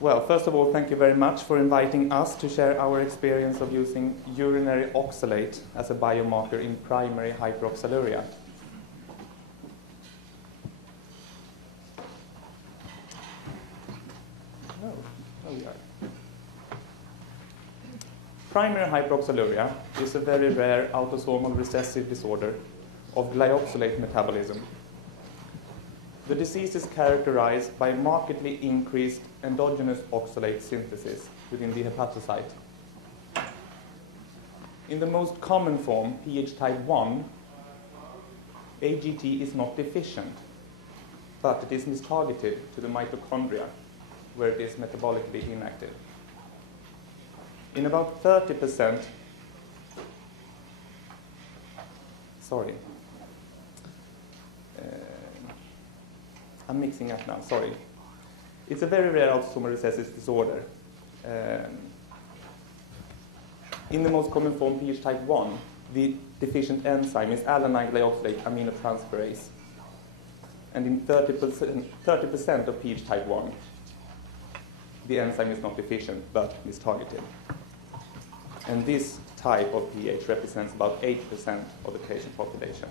Well, first of all, thank you very much for inviting us to share our experience of using urinary oxalate as a biomarker in primary hyperoxaluria. Primary hyperoxaluria is a very rare autosomal recessive disorder of glyoxylate metabolism. The disease is characterized by markedly increased endogenous oxalate synthesis within the hepatocyte. In the most common form, pH type 1, AGT is not deficient, but it is mistargeted to the mitochondria, where it is metabolically inactive. In about 30%, I'm mixing up now, sorry. It's a very rare autosomal recessive disorder. In the most common form, pH type 1, the deficient enzyme is alanine glyoxylate aminotransferase. And in 30% of pH type 1, the enzyme is not deficient, but mistargeted. And this type of pH represents about 8% of the patient population.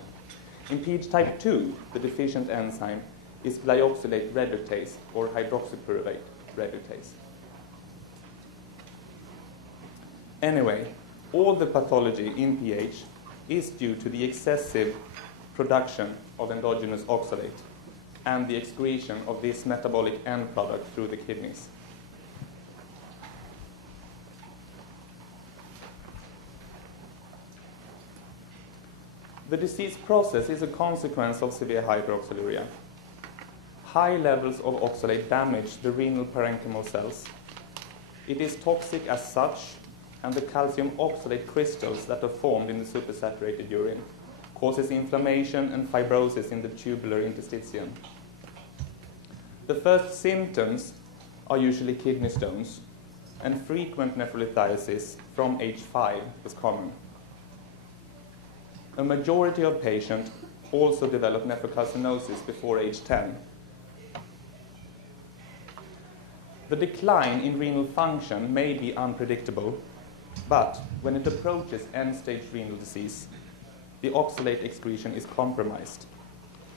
In pH type 2, the deficient enzyme is glyoxylate reductase or hydroxypyruvate reductase. Anyway, all the pathology in pH is due to the excessive production of endogenous oxalate and the excretion of this metabolic end product through the kidneys. The disease process is a consequence of severe hyperoxaluria. High levels of oxalate damage the renal parenchymal cells. It is toxic as such, and the calcium oxalate crystals that are formed in the supersaturated urine causes inflammation and fibrosis in the tubular interstitium. The first symptoms are usually kidney stones, and frequent nephrolithiasis from age 5 is common. A majority of patients also develop nephrocalcinosis before age 10. The decline in renal function may be unpredictable, but when it approaches end-stage renal disease, the oxalate excretion is compromised.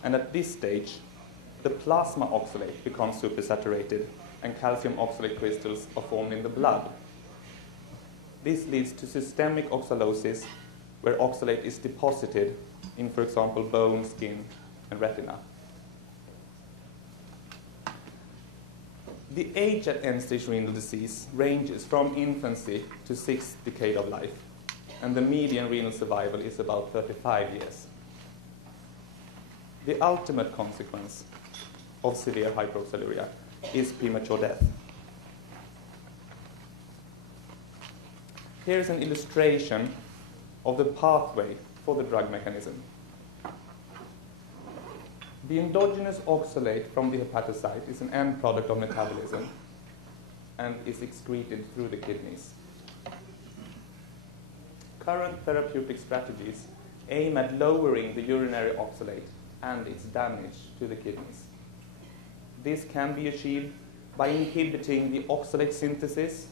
And at this stage, the plasma oxalate becomes supersaturated and calcium oxalate crystals are formed in the blood. This leads to systemic oxalosis, where oxalate is deposited in, for example, bone, skin, and retina. The age at end-stage renal disease ranges from infancy to 6th decade of life, and the median renal survival is about 35 years. The ultimate consequence of severe hyperoxaluria is premature death. Here is an illustration of the pathway for the drug mechanism. The endogenous oxalate from the hepatocyte is an end product of metabolism and is excreted through the kidneys. Current therapeutic strategies aim at lowering the urinary oxalate and its damage to the kidneys. This can be achieved by inhibiting the oxalate synthesis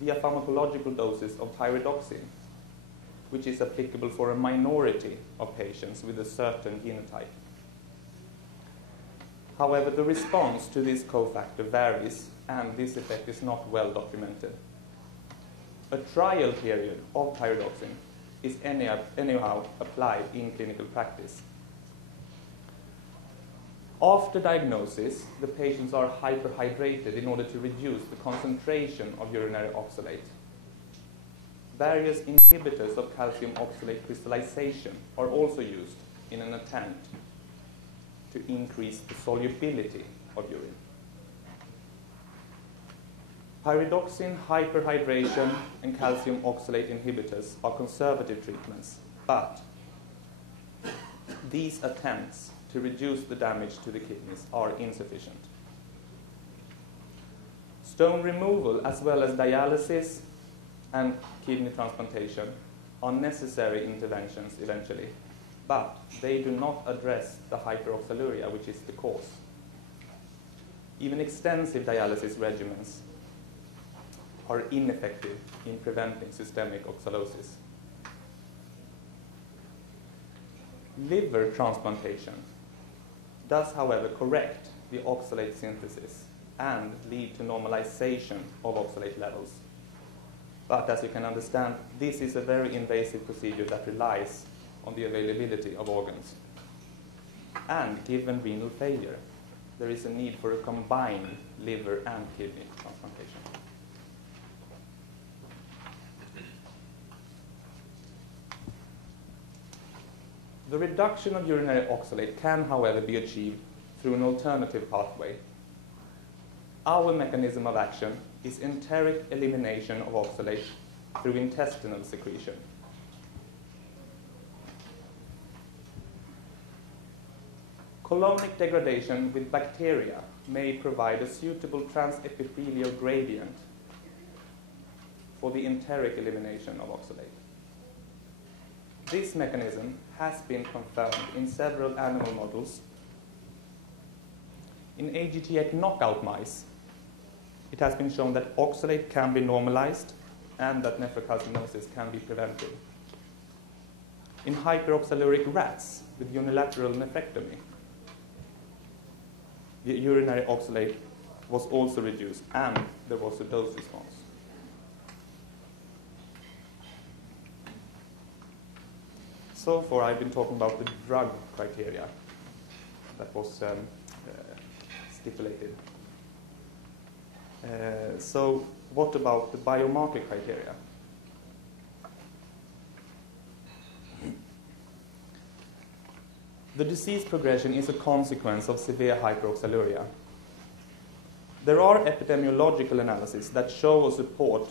via pharmacological doses of pyridoxine, which is applicable for a minority of patients with a certain genotype. However, the response to this cofactor varies, and this effect is not well documented. A trial period of pyridoxine is anyhow applied in clinical practice. After diagnosis, the patients are hyperhydrated in order to reduce the concentration of urinary oxalate. Various inhibitors of calcium oxalate crystallization are also used in an attempt to increase the solubility of urine. Pyridoxine, hyperhydration, and calcium oxalate inhibitors are conservative treatments, but these attempts to reduce the damage to the kidneys are insufficient. Stone removal, as well as dialysis and kidney transplantation, are necessary interventions eventually, but they do not address the hyperoxaluria, which is the cause. Even extensive dialysis regimens are ineffective in preventing systemic oxalosis. Liver transplantation does, however, correct the oxalate synthesis and lead to normalization of oxalate levels. But as you can understand, this is a very invasive procedure that relies on the availability of organs. And given renal failure, there is a need for a combined liver and kidney transplantation. The reduction of urinary oxalate can, however, be achieved through an alternative pathway. Our mechanism of action is enteric elimination of oxalate through intestinal secretion. Colonic degradation with bacteria may provide a suitable transepithelial gradient for the enteric elimination of oxalate. This mechanism has been confirmed in several animal models. In AGT8 knockout mice, it has been shown that oxalate can be normalized and that nephrocalcinosis can be prevented. In hyperoxaluric rats with unilateral nephrectomy, the urinary oxalate was also reduced and there was a dose response. So far, I've been talking about the drug criteria that was stipulated. So what about the biomarker criteria? The disease progression is a consequence of severe hyperoxaluria. There are epidemiological analyses that show or support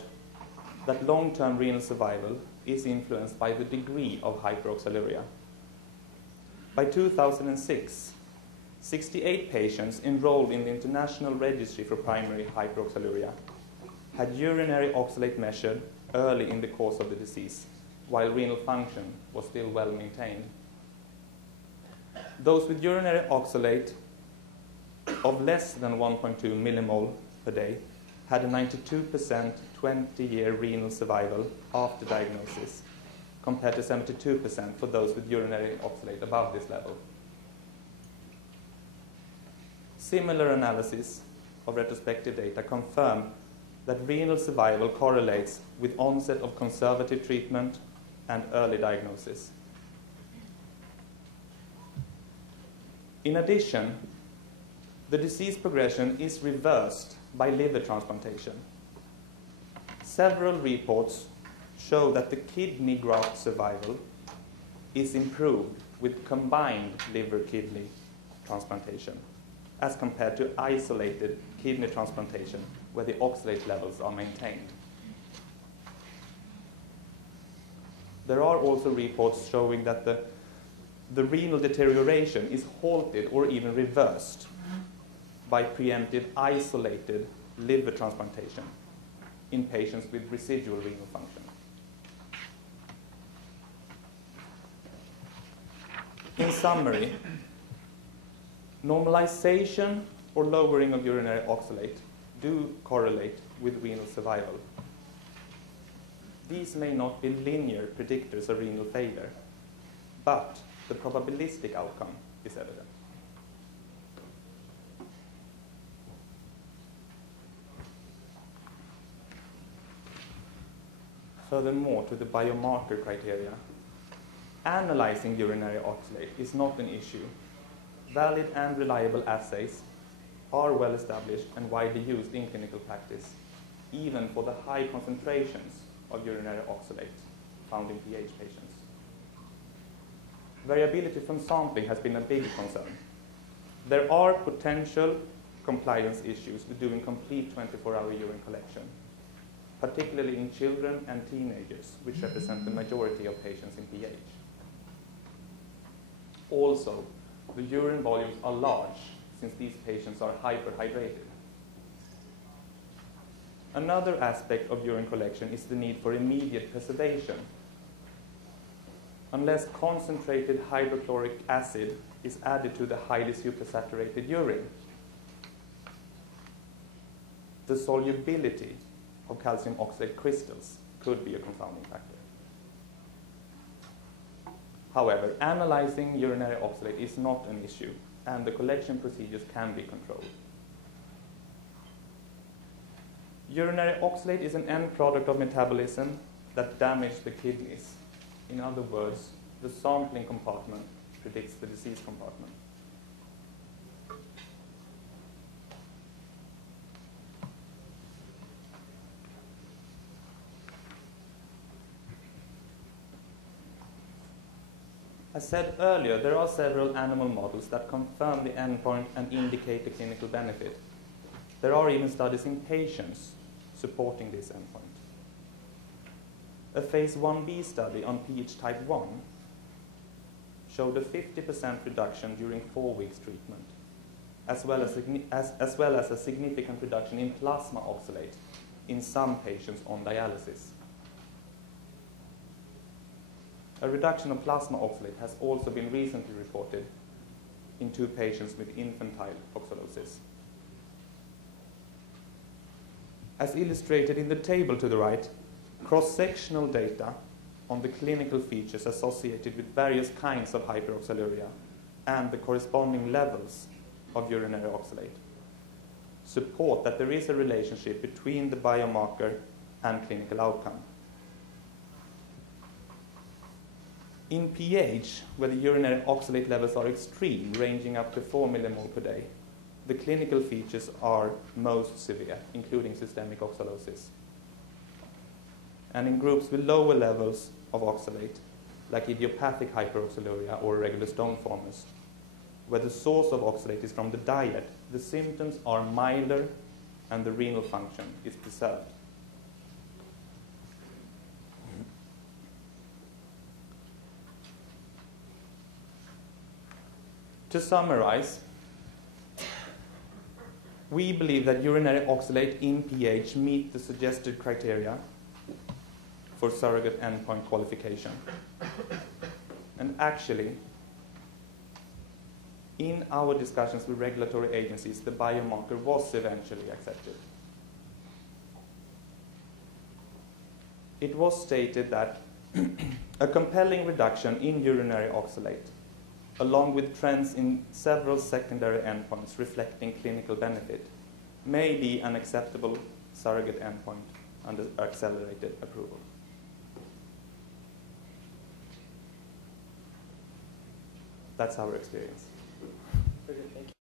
that long-term renal survival is influenced by the degree of hyperoxaluria. By 2006, 68 patients enrolled in the International Registry for Primary Hyperoxaluria had urinary oxalate measured early in the course of the disease, while renal function was still well maintained. Those with urinary oxalate of less than 1.2 millimole per day had a 92% 20-year renal survival after diagnosis, compared to 72% for those with urinary oxalate above this level. Similar analysis of retrospective data confirm that renal survival correlates with onset of conservative treatment and early diagnosis. In addition, the disease progression is reversed by liver transplantation. Several reports show that the kidney graft survival is improved with combined liver-kidney transplantation as compared to isolated kidney transplantation where the oxalate levels are maintained. There are also reports showing that the renal deterioration is halted or even reversed by preemptive isolated liver transplantation in patients with residual renal function. In summary, normalization or lowering of urinary oxalate do correlate with renal survival. These may not be linear predictors of renal failure, but the probabilistic outcome is evident. Furthermore, to the biomarker criteria, analyzing urinary oxalate is not an issue. Valid and reliable assays are well established and widely used in clinical practice, even for the high concentrations of urinary oxalate found in PH patients. Variability from sampling has been a big concern. There are potential compliance issues with doing complete 24-hour urine collection, particularly in children and teenagers, which represent the majority of patients in PH. Also, the urine volumes are large since these patients are hyperhydrated. Another aspect of urine collection is the need for immediate preservation. Unless concentrated hydrochloric acid is added to the highly supersaturated urine, the solubility of calcium oxalate crystals could be a confounding factor. However, analyzing urinary oxalate is not an issue, and the collection procedures can be controlled. Urinary oxalate is an end product of metabolism that damages the kidneys. In other words, the sampling compartment predicts the disease compartment. As said earlier, there are several animal models that confirm the endpoint and indicate the clinical benefit. There are even studies in patients supporting this endpoint. A phase 1b study on pH type 1 showed a 50% reduction during 4 weeks treatment, as well as a significant reduction in plasma oxalate in some patients on dialysis. A reduction of plasma oxalate has also been recently reported in 2 patients with infantile oxalosis. As illustrated in the table to the right, cross-sectional data on the clinical features associated with various kinds of hyperoxaluria and the corresponding levels of urinary oxalate support that there is a relationship between the biomarker and clinical outcome. In pH, where the urinary oxalate levels are extreme, ranging up to 4 millimole per day, the clinical features are most severe, including systemic oxalosis. And in groups with lower levels of oxalate, like idiopathic hyperoxaluria or irregular stone formers, where the source of oxalate is from the diet, the symptoms are milder and the renal function is preserved. To summarize, we believe that urinary oxalate in pH meet the suggested criteria for surrogate endpoint qualification. And actually, in our discussions with regulatory agencies, the biomarker was eventually accepted. It was stated that a compelling reduction in urinary oxalate, along with trends in several secondary endpoints reflecting clinical benefit, may be an acceptable surrogate endpoint under accelerated approval. That's our experience. Very good, thank you.